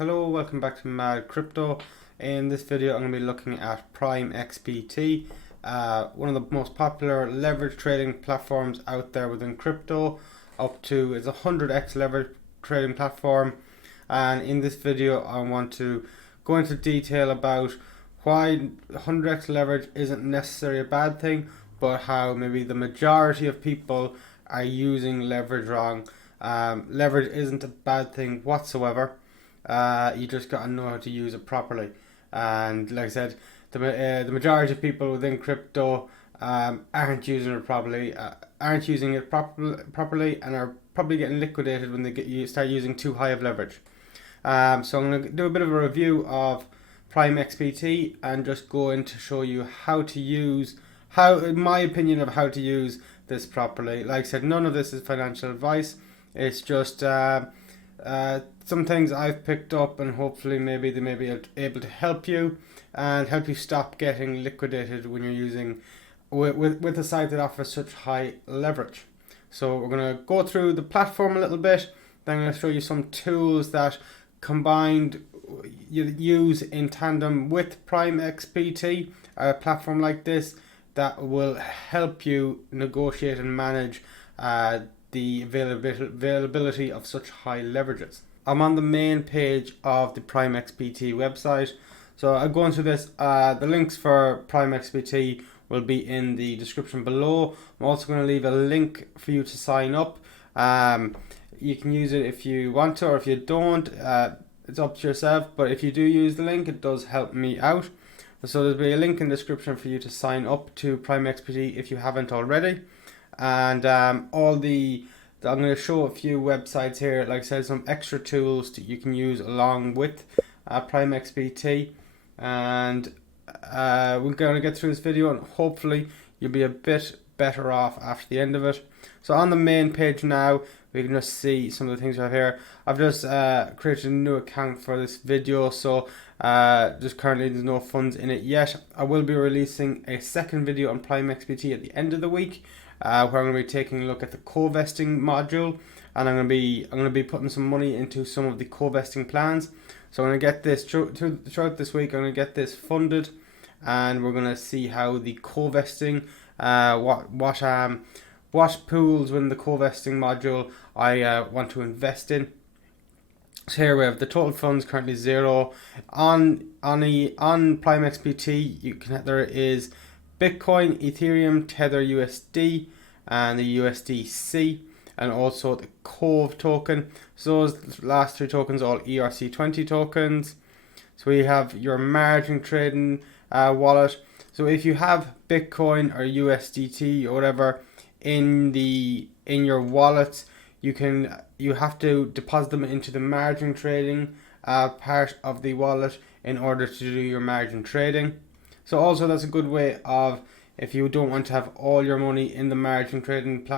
Hello, welcome back to Mad Crypto. In this video I'm going to be looking at PrimeXBT, one of the most popular leverage trading platforms out there within crypto. It's a 100x leverage trading platform, and in this video I want to go into detail about why 100x leverage isn't necessarily a bad thing, but how maybe the majority of people are using leverage wrong. Leverage isn't a bad thing whatsoever. You just got to know how to use it properly. And like I said, the majority of people within crypto aren't using it properly, properly, and are probably getting liquidated when you start using too high of leverage. So I'm going to do a bit of a review of PrimeXBT and just go in to show you how to use, in my opinion, of how to use this properly. Like I said, none of this is financial advice. It's just some things I've picked up, and hopefully maybe they may be able to help you and help you stop getting liquidated when you're using with a site that offers such high leverage. So we're going to go through the platform a little bit. Then I'm going to show you some tools that combined you use in tandem with PrimeXBT, a platform like this that will help you negotiate and manage the availability of such high leverages. I'm on the main page of the PrimeXBT website. So I'm going through this. The links for PrimeXBT will be in the description below. I'm also going to leave a link for you to sign up. You can use it if you want to, or if you don't. It's up to yourself. But if you do use the link, it does help me out. So there'll be a link in the description for you to sign up to PrimeXBT if you haven't already. And I'm going to show a few websites here, like I said, some extra tools that you can use along with PrimeXBT. And we're going to get through this video, and hopefully you'll be a bit better off after the end of it. So on the main page now, we can just see some of the things we have here. I've just created a new account for this video, so just currently there's no funds in it yet. I will be releasing a second video on PrimeXBT at the end of the week, where I'm going to be taking a look at the co-vesting module, and I'm going to be putting some money into some of the co-vesting plans. So I'm going to get this throughout this week. I'm going to get this funded, and we're going to see how the co-vesting, what pools within the co-vesting module I want to invest in. So here we have the total funds currently zero. On PrimeXBT, there is Bitcoin, Ethereum, Tether USD, and the USDC, and also the Cove token. So those last three tokens are all ERC20 tokens. So we have your margin trading wallet. So if you have Bitcoin or USDT or whatever in your wallet, you have to deposit them into the margin trading part of the wallet in order to do your margin trading. So also that's a good way of, if you don't want to have all your money in the margin trading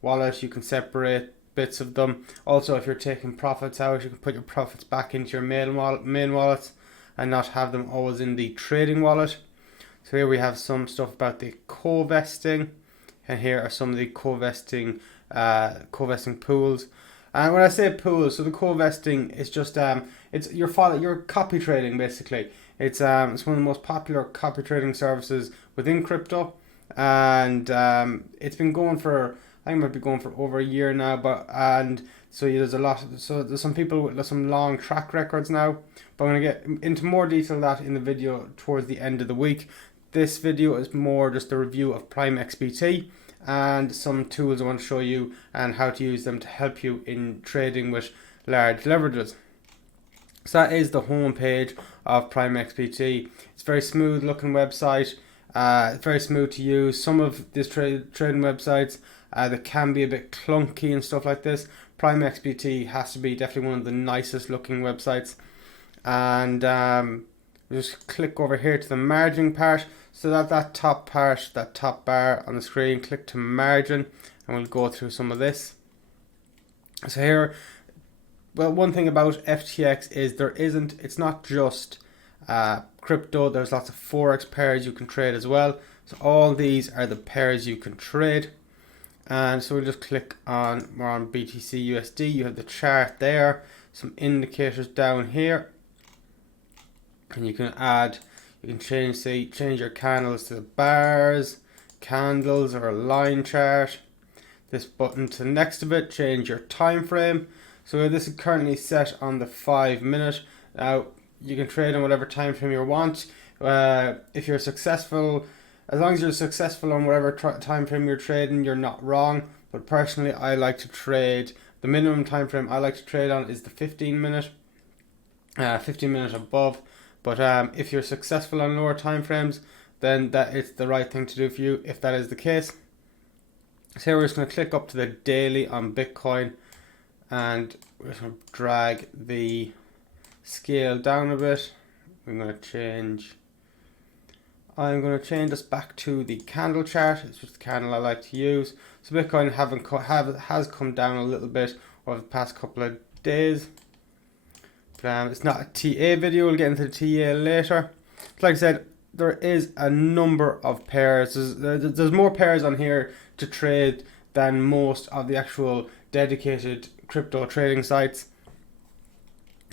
wallet, you can separate bits of them. Also, if you're taking profits out, you can put your profits back into your main wallet and not have them always in the trading wallet. So here we have some stuff about the co-vesting, and here are some of the co-vesting pools. And when I say pools, so the co-vesting is just you're copy trading basically. It's one of the most popular copy trading services within crypto, and it's been going for, I think it might be going for over a year now. There's some people with some long track records now. But I'm gonna get into more detail of that in the video towards the end of the week. This video is more just a review of PrimeXBT and some tools I want to show you and how to use them to help you in trading with large leverages. So that is the home page of PrimeXBT. It's a very smooth looking website. It's very smooth to use. Some of these trading websites that can be a bit clunky and stuff like this. PrimeXBT has to be definitely one of the nicest looking websites. And just click over here to the margin part. So that top bar on the screen, click to margin, and we'll go through some of this. So here, well, one thing about FTX is it's not just crypto. There's lots of forex pairs you can trade as well. So all these are the pairs you can trade. And so we'll just click on BTC USD. You have the chart there. some indicators down here, and you can change your candles to bars, candles, or a line chart. This button to the next of it, change your time frame. So this is currently set on the 5 minute. Now you can trade on whatever time frame you want. If you're successful, as long as you're successful on whatever time frame you're trading, you're not wrong. But personally, I like to trade, the minimum time frame I like to trade on is the 15 minute, 15 minutes above. But if you're successful on lower time frames, then that is the right thing to do for you if that is the case. So here we're just going to click up to the daily on Bitcoin, and we're just going to drag the scale down a bit. I'm going to change this back to the candle chart. It's just the candle I like to use. So Bitcoin has come down a little bit over the past couple of days. But, it's not a TA video. We'll get into the TA later. But like I said, there is a number of pairs. There's more pairs on here to trade than most of the actual dedicated crypto trading sites.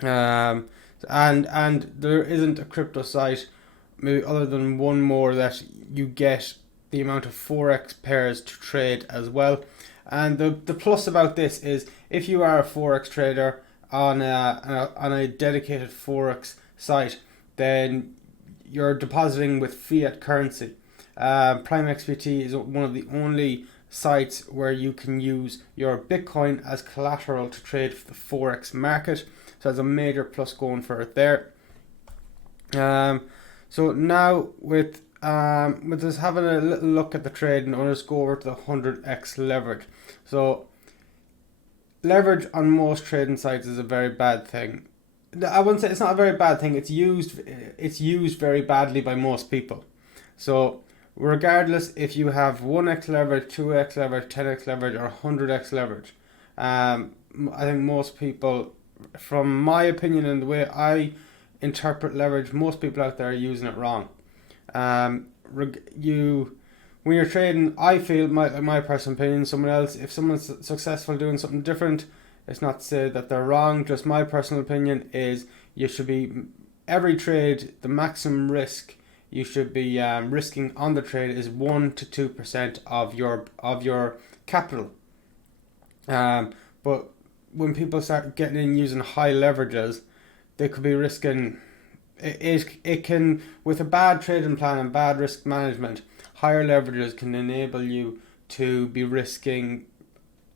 And there isn't a crypto site, maybe other than one more, that you get the amount of Forex pairs to trade as well. And the plus about this is, if you are a Forex trader on a dedicated Forex site, then you're depositing with fiat currency. PrimeXBT is one of the only sites where you can use your Bitcoin as collateral to trade for the Forex market. So that's a major plus going for it there. So now with us having a little look at the trade, and I'll just go over to the 100x leverage. So leverage on most trading sites is a very bad thing. I wouldn't say it's not a very bad thing. It's used very badly by most people. So regardless if you have 1x leverage, 2x leverage, 10x leverage, or 100x leverage, I think most people, from my opinion and the way I interpret leverage, most people out there are using it wrong. When you're trading, I feel, my personal opinion, if someone's successful doing something different, it's not to say that they're wrong. Just my personal opinion is, you should be, every trade, the maximum risk you should be risking on the trade is 1 to 2% of your capital. But when people start getting in using high leverages, they could be risking, it can, with a bad trading plan and bad risk management, higher leverages can enable you to be risking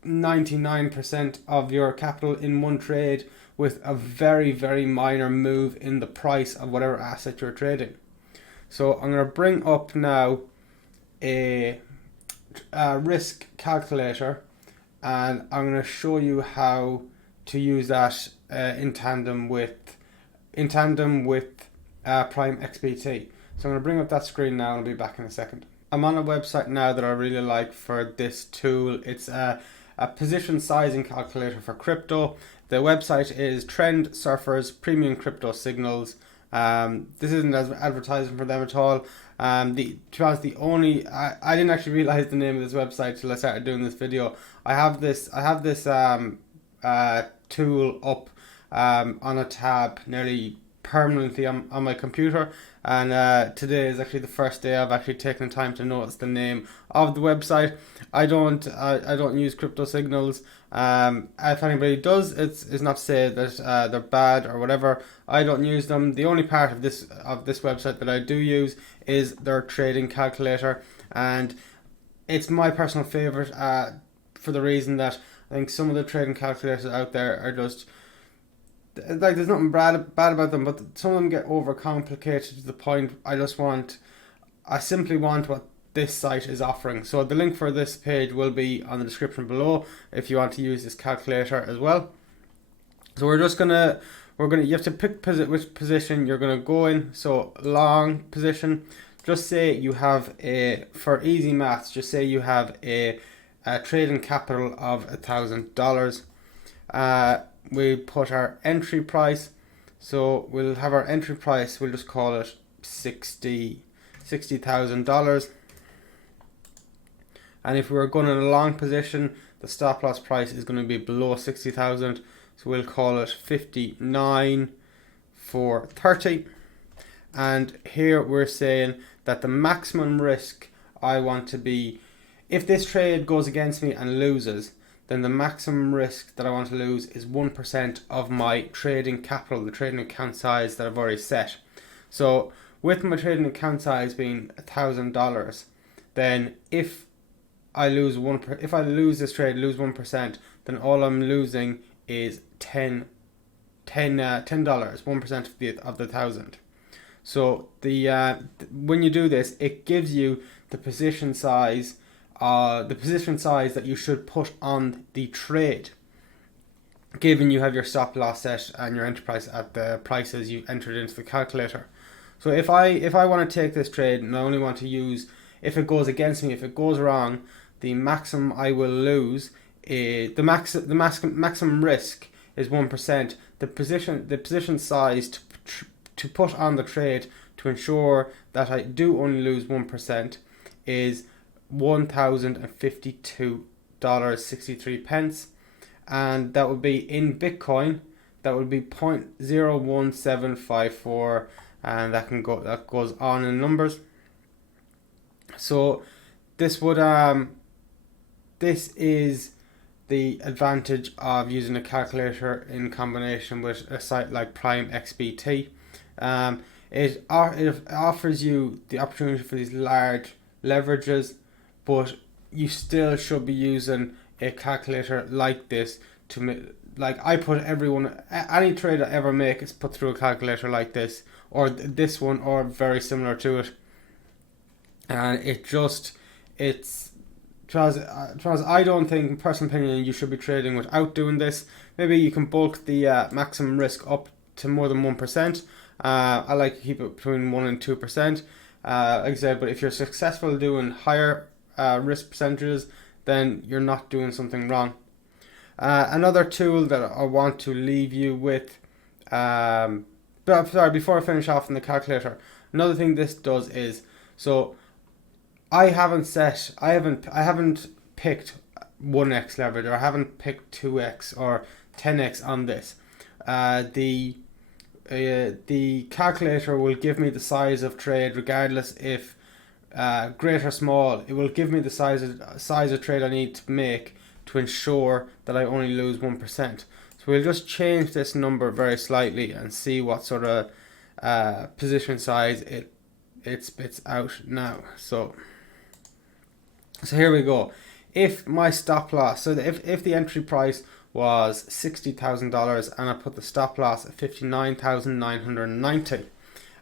99% of your capital in one trade with a very, very minor move in the price of whatever asset you're trading. So I'm going to bring up now a risk calculator, and I'm going to show you how to use that in tandem with PrimeXBT. So I'm going to bring up that screen now, and I'll be back in a second. I'm on a website now that I really like for this tool. It's a position sizing calculator for crypto. The website is Trend Surfers Premium Crypto Signals. This isn't as advertising for them at all. To be honest, I didn't actually realize the name of this website till I started doing this video. I have this tool up on a tab nearly permanently on my computer, and today is actually the first day I've actually taken the time to notice the name of the website. I don't use crypto signals. If anybody does, it's not to say that they're bad or whatever. I don't use them. The only part of this website that I do use is their trading calculator, and it's my personal favorite for the reason that I think some of the trading calculators out there are just, like, there's nothing bad about them, but some of them get overcomplicated to the point I simply want what this site is offering. So the link for this page will be on the description below if you want to use this calculator as well. So you have to pick which position you're gonna go in. So long position, just say you have for easy maths, just say you have a trading capital of $1,000. We put our entry price, so we'll have our entry price, we'll just call it $60,000. And if we were going in a long position, the stop loss price is going to be below 60,000. So we'll call it 59 for 30. And here we're saying that the maximum risk I want to be, if this trade goes against me and loses, then the maximum risk that I want to lose is 1% of my trading capital, the trading account size that I've already set. So with my trading account size being $1,000, then if I lose this trade, lose 1%, then all I'm losing is $10, 1% of the 1,000. So when you do this, it gives you the position size that you should put on the trade, given you have your stop loss set and your entry price at the prices you entered into the calculator. So if I want to take this trade and I only want to use, if it goes against me, if it goes wrong, the maximum I will lose is the maximum risk is 1%. The position size to put on the trade to ensure that I do only lose 1% is $1,052.63, and that would be in Bitcoin. That would be 0.01754, and that goes on in numbers. So this is the advantage of using a calculator in combination with a site like PrimeXBT. It offers you the opportunity for these large leverages, but you still should be using a calculator like this to any trade I ever make is put through a calculator like this, or this one, or very similar to it. And I don't think, in personal opinion, you should be trading without doing this. Maybe you can bulk the maximum risk up to more than 1%. I like to keep it between 1 and 2%. Like I said, but if you're successful doing higher risk percentages, then you're not doing something wrong. Another tool that I want to leave you with, before I finish off on the calculator, another thing this does is, so I haven't picked 1x leverage, or I haven't picked 2x or 10x on this. The calculator will give me the size of trade regardless if great or small. It will give me the size of trade I need to make to ensure that I only lose 1%. So we'll just change this number very slightly and see what sort of position size it spits out now. So here we go. If my stop loss, so if the entry price was $60,000 and I put the stop loss at $59,990,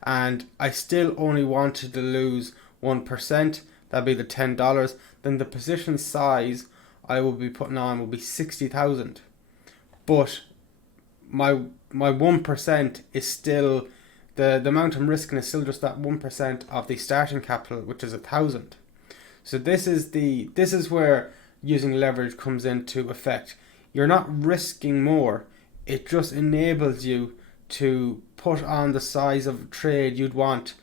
and I still only wanted to lose 1%, that'd be the $10, then the position size I will be putting on will be 60,000. But my 1% is still, the amount I'm risking is still just that 1% of the starting capital, which is 1,000. So this is where using leverage comes into effect. You're not risking more. It just enables you to put on the size of trade you'd want,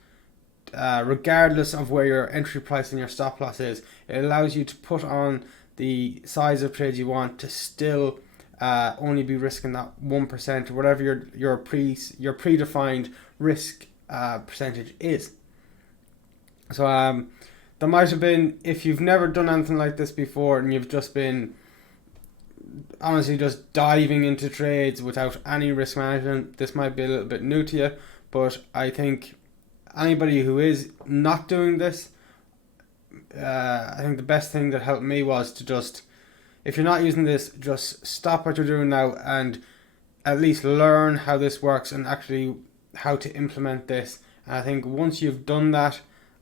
regardless of where your entry price and your stop loss is. It allows you to put on the size of trade you want to still only be risking that 1%, or whatever your predefined risk percentage is. So there might have been, if you've never done anything like this before and you've just been honestly just diving into trades without any risk management, this might be a little bit new to you. But I think anybody who is not doing this, I think the best thing that helped me was to just, if you're not using this, just stop what you're doing now and at least learn how this works and actually how to implement this. And I think once you've done that,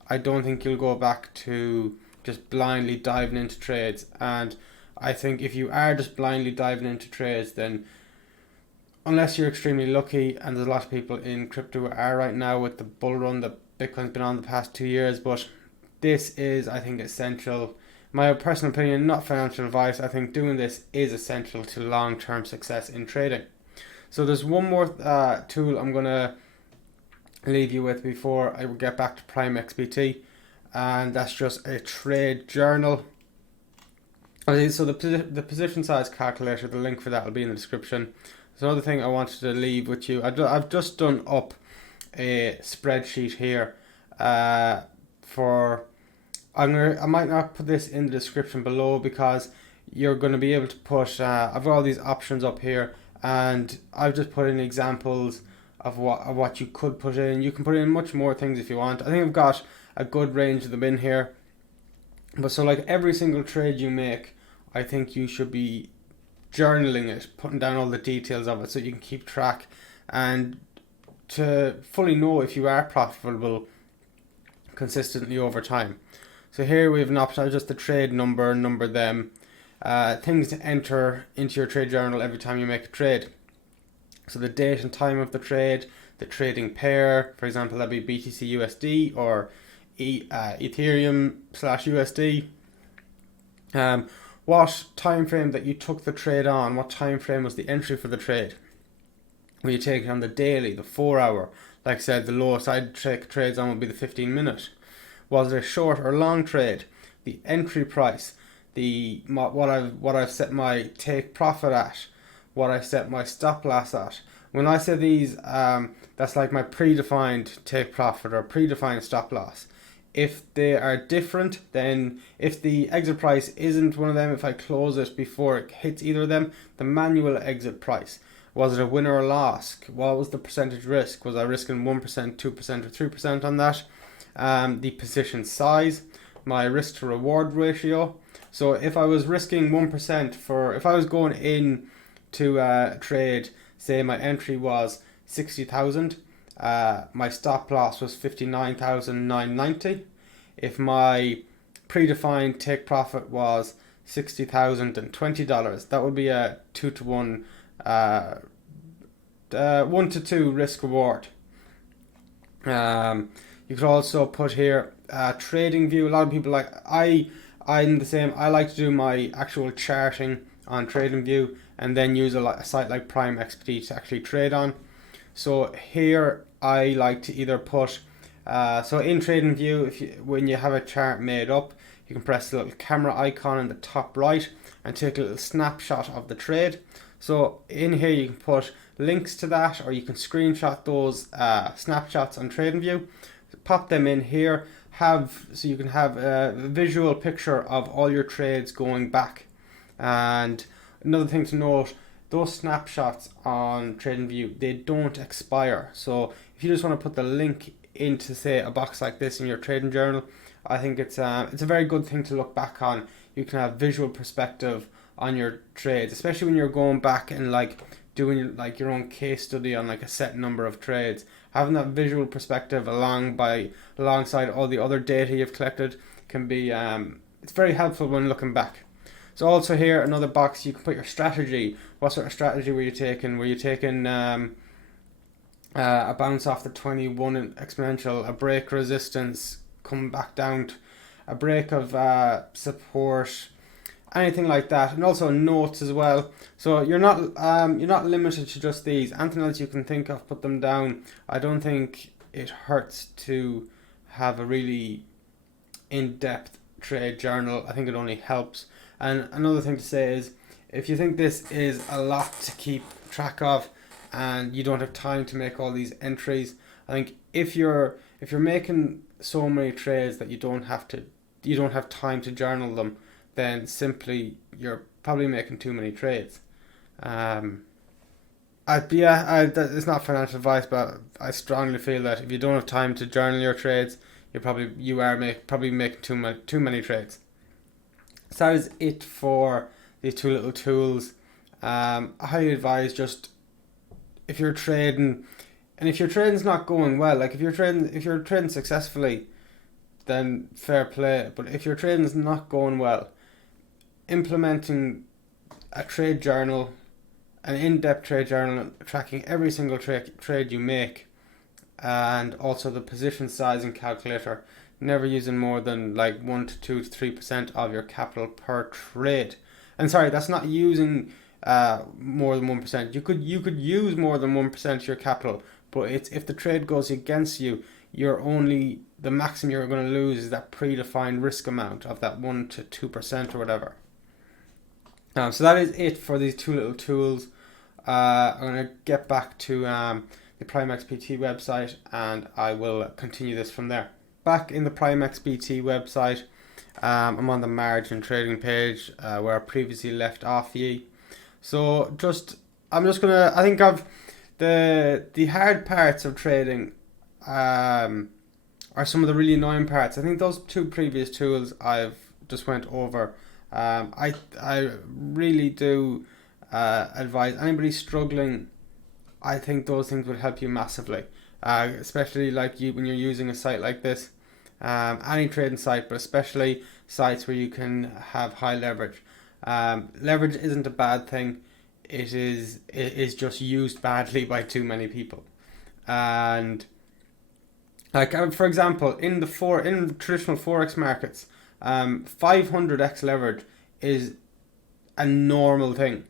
I don't think you'll go back to just blindly diving into trades. And I think if you are just blindly diving into trades, then unless you're extremely lucky, and there's a lot of people in crypto are right now with the bull run that Bitcoin's been on the past 2 years, but this is, I think, essential. My personal opinion, not financial advice, I think doing this is essential to long-term success in trading. So there's one more tool I'm going to leave you with before I will get back to PrimeXBT, and that's just a trade journal. Okay, so the position size calculator, the link for that will be in the description. So another thing I wanted to leave with you, I've just done up a spreadsheet here for, I might not put this in the description below because you're going to be able to put, I've got all these options up here, and I've just put in examples of what you could put in. You can put in much more things if you want. I think I've got a good range of them in here. But so like every single trade you make, I think you should be journaling it, putting down all the details of it so you can keep track and to fully know if you are profitable consistently over time. So here we have an option, just the trade number them, things to enter into your trade journal every time you make a trade. So the date and time of the trade, the trading pair, for example, that'd be BTC USD or Ethereum / USD. What time frame that you took the trade on, what time frame was the entry for the trade. Were you taking on the daily, the 4 hour? Like I said, the lowest I'd take trades on would be the 15-minute. Was it a short or long trade? The entry price, what I've set my take profit at, what I set my stop loss at. When I say these, that's like my predefined take profit or predefined stop loss. If they are different, then if the exit price isn't one of them, if I close it before it hits either of them, the manual exit price. Was it a win or a loss? What was the percentage risk? Was I risking 1%, 2% or 3% on that? The position size, my risk to reward ratio. So if I was risking 1% if I was going in to a trade, say my entry was 60,000, my stop loss was 59,990. If my predefined take profit was $60,020, that would be a 2-to-1, 1-to-2 risk reward. You could also put here trading view. A lot of people I'm the same. I like to do my actual charting on TradingView and then use a site like PrimeXBT to actually trade on. So here I like to either put so in TradingView, when you have a chart made up, you can press the little camera icon in the top right and take a little snapshot of the trade. So in here you can put links to that, or you can screenshot those snapshots on TradingView, pop them in here, so you can have a visual picture of all your trades going back. And another thing to note, those snapshots on TradingView, they don't expire. So if you just want to put the link into, say, a box like this in your trading journal, I think it's a very good thing to look back on. You can have visual perspective on your trades, especially when you're going back and like doing like your own case study on like a set number of trades. Having that visual perspective alongside all the other data you've collected can be it's very helpful when looking back. So also here, another box, you can put your strategy. What sort of strategy were you taking? Were you taking a bounce off the 21 exponential, a break resistance, come back down, a break of support, anything like that, and also notes as well. So you're not limited to just these. Anything else you can think of, put them down. I don't think it hurts to have a really in-depth trade journal. I think it only helps. And another thing to say is, if you think this is a lot to keep track of and you don't have time to make all these entries, I think if you're making so many trades that you don't have time to journal them, then simply you're probably making too many trades. It's not financial advice, but I strongly feel that if you don't have time to journal your trades, you are making too many trades. So that is it for these two little tools. I highly advise, just if you're trading, and if your trading's not going well, like if you're trading successfully, then fair play. But if your trading's not going well, implementing a trade journal, an in-depth trade journal, tracking every single trade you make, and also the position sizing calculator, never using more than like 1 to 2 to 3% of your capital per trade. And sorry, that's not using more than 1%. You could use more than 1% of your capital, but it's if the trade goes against you, the maximum you're going to lose is that predefined risk amount of that 1 to 2% or whatever. So that is it for these two little tools. I'm going to get back to the PrimeXBT website, and I will continue this from there. Back in the PrimeXBT website, I'm on the margin trading page where I previously left off ye. So I think of the hard parts of trading are some of the really annoying parts. I think those two previous tools I've just went over. I really do advise anybody struggling. I think those things would help you massively, especially like you when you're using a site like this, any trading site, but especially sites where you can have high leverage. Leverage isn't a bad thing. It is just used badly by too many people, and like for example, in traditional forex markets, 500x leverage is a normal thing.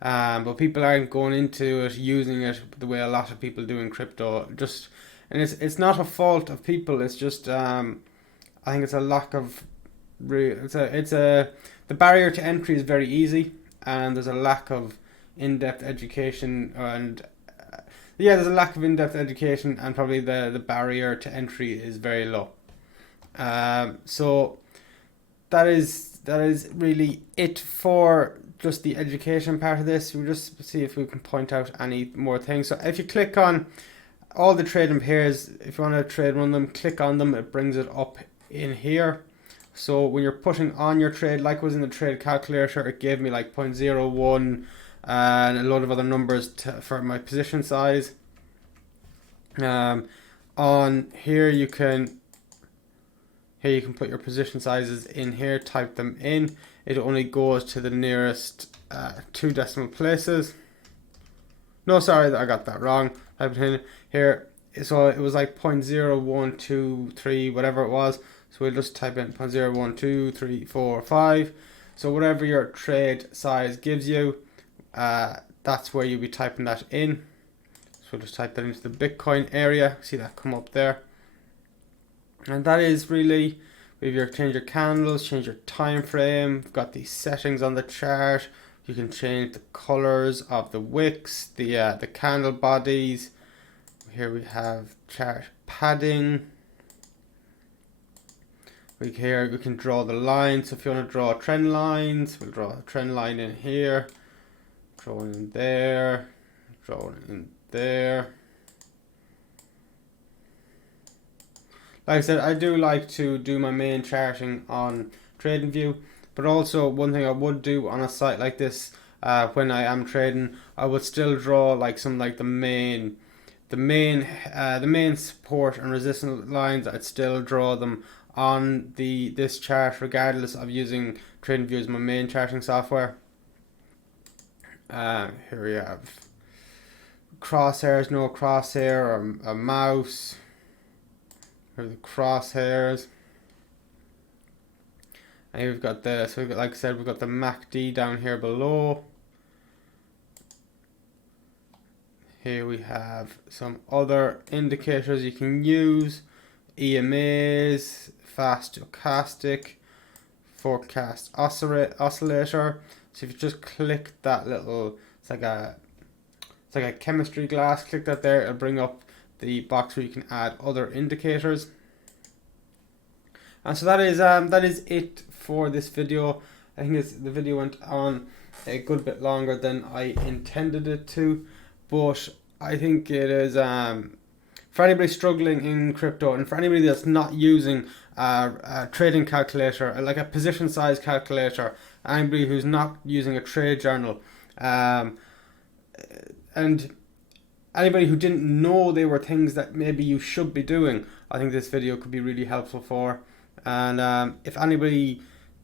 But people aren't going into it, using it the way a lot of people do in crypto. And it's not a fault of people. It's just I think it's a lack of the barrier to entry is very easy, and there's a lack of in-depth education, and there's a lack of in-depth education, and probably the barrier to entry is very low. So that is really it for just the education part of this. We'll just see if we can point out any more things. So if you click on all the trading pairs, if you want to trade one of them, click on them, it brings it up in here. So when you're putting on your trade, like was in the trade calculator, it gave me like 0.01 and a load of other numbers for my position size. On here you can put your position sizes in here, type them in. It only goes to the nearest 2 decimal places. No, sorry, I got that wrong. Type it in here. So it was like 0.0123, whatever it was. So we'll just type in 0.012345. So whatever your trade size gives you, that's where you'll be typing that in. So we'll just type that into the Bitcoin area. See that come up there. And that is really, change your candles, change your time frame. We've got these settings on the chart. You can change the colors of the wicks, the candle bodies. Here we have chart padding. We can draw the lines. So if you want to draw trend lines, we'll draw a trend line in here. Draw one in there. Draw one in there. Like I said, I do like to do my main charting on TradingView, but also one thing I would do on a site like this, when I am trading, I would still draw like some like the main support and resistance lines. I'd still draw them on this chart, regardless of using TradingView as my main charting software. Here we have crosshairs, no crosshair, or a mouse. Here are the crosshairs. And here we've got like I said, we've got the MACD down here below. Here we have some other indicators you can use. EMAs, fast stochastic, forecast oscillator. So if you just click that little, it's like a chemistry glass, click that there, it'll bring up the box where you can add other indicators. And so that is it for this video. I think the video went on a good bit longer than I intended it to, but I think it is for anybody struggling in crypto, and for anybody that's not using a trading calculator, like a position size calculator, anybody who's not using a trade journal, and anybody who didn't know they were things that maybe you should be doing, I think this video could be really helpful for. And if anybody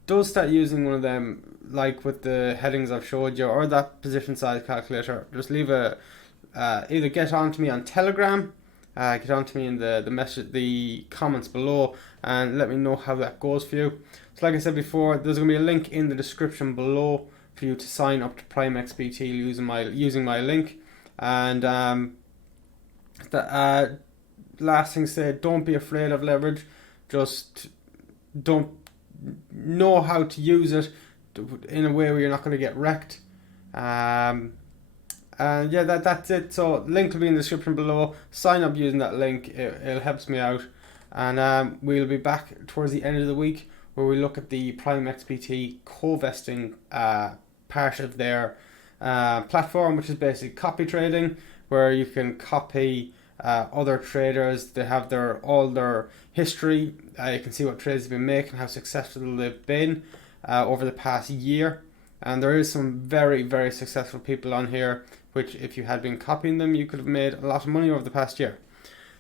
does start using one of them, like with the headings I've showed you, or that position size calculator, just leave either get on to me on Telegram, get on to me in the comments below, and let me know how that goes for you. So like I said before, there's going to be a link in the description below for you to sign up to PrimeXBT using my link. And the last thing said, don't be afraid of leverage. Just don't know how to use it in a way where you're not going to get wrecked. And And yeah, that's it. So link will be in the description below. Sign up using that link. It helps me out. And we'll be back towards the end of the week where we look at the PrimeXBT co-vesting part of their platform, which is basically copy trading, where you can copy other traders. They have all their history. You can see what trades they've been making, how successful they've been over the past year. And there is some very, very successful people on here, which if you had been copying them, you could have made a lot of money over the past year.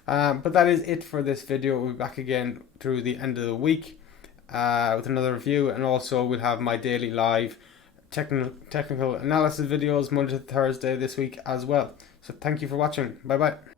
But that is it for this video. We'll be back again through the end of the week with another review, and also we'll have my daily live technical analysis videos Monday to Thursday this week as well. So thank you for watching. Bye bye.